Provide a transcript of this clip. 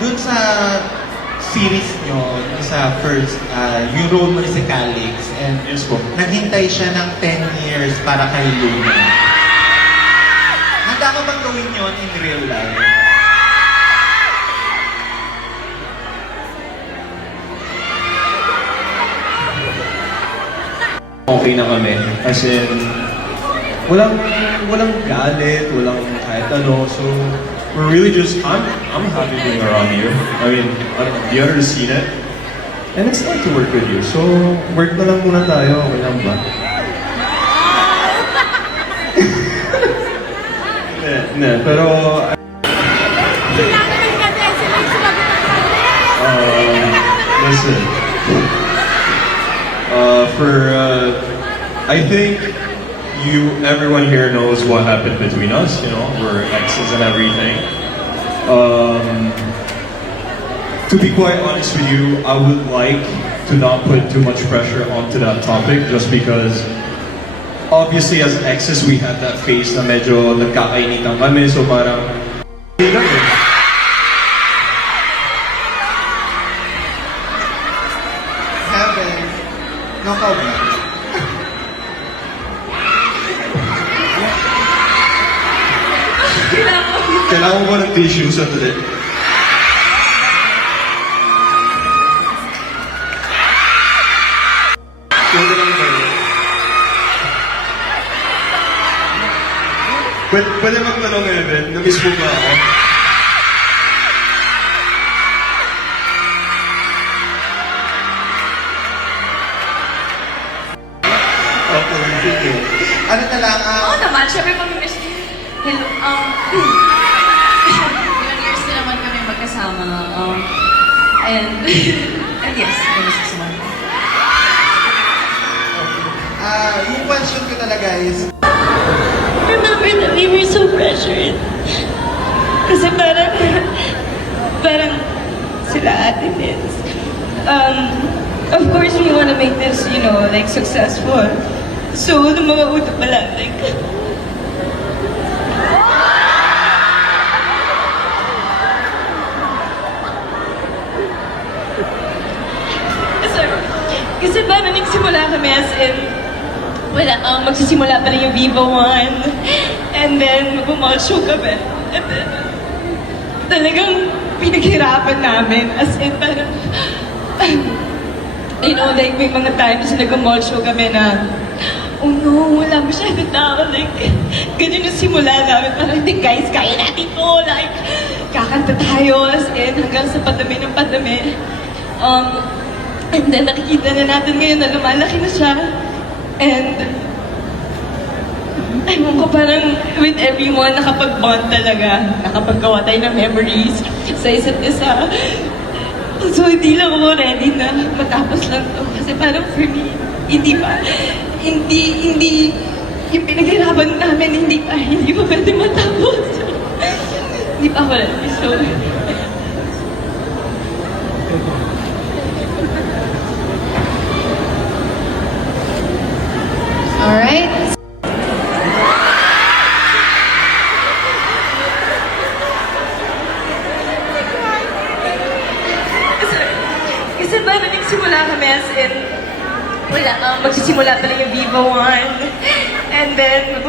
Dun sa series nyo, sa first, yung role mo si Calix, and Yes po. naghintay siya ng 10 years para kay Luna. Handa ka bang gawin yun in real life? Okay na kami. As in, walang galit, walang kahit ano. So, we're really just, I'm happy being around you. I mean, the others seen it. And it's fun to work with you. So, work na lang muna tayo. Okay lang ba? Ne, pero... Listen. I think everyone here knows what happened between us, you know, we're exes and everything. To be quite honest with you, I would like to not put too much pressure onto that topic just because obviously as exes we had that phase na medyo nagkakainitan kami, so parang Heaven, no comment. kailangan mo ng tissue sa tulit. Pwede lang ba yun? Pwede magtanong Evan, na-miss mo ba ako? Okay, sige. Ano na lang, Oo naman, syempre pag-miss. Hello, ilang years na naman kami magkasama. And yes, miss ko naman. yung question ko talaga is, Remember that we were so pressured. Kasi parang sila ate Vince. Of course, we want to make this, you know, like successful. So, nung mga uto pa lang, like, kasi parang nagsimula kami as in, magsisimula pa rin yung Viva 1. And then, mag-mall show kami. And then, talagang pinaghirapan namin. As in, parang, you know, like, may mga times na nag-mall show kami na, oh no, wala masyado tao. Like, ganyan yung simula namin. Parang, hindi guys, kaya natin to. Like, kakanta tayo. As in, hanggang sa padami ng padami. And then, nakikita na natin ngayon na lumalaki na siya. And, ewan ko, parang with everyone, nakapag-bond talaga. Nakapaggawa tayo ng memories sa isa't isa. So, hindi lang ako ready na matapos lang to. Kasi parang for me, hindi yung pinaghirapan namin, hindi pa pwede matapos. Hindi pa ako ready. So, Alright. kasi parang nagsimula kami as in, magsisimula pa lang yung Viva 1. And then,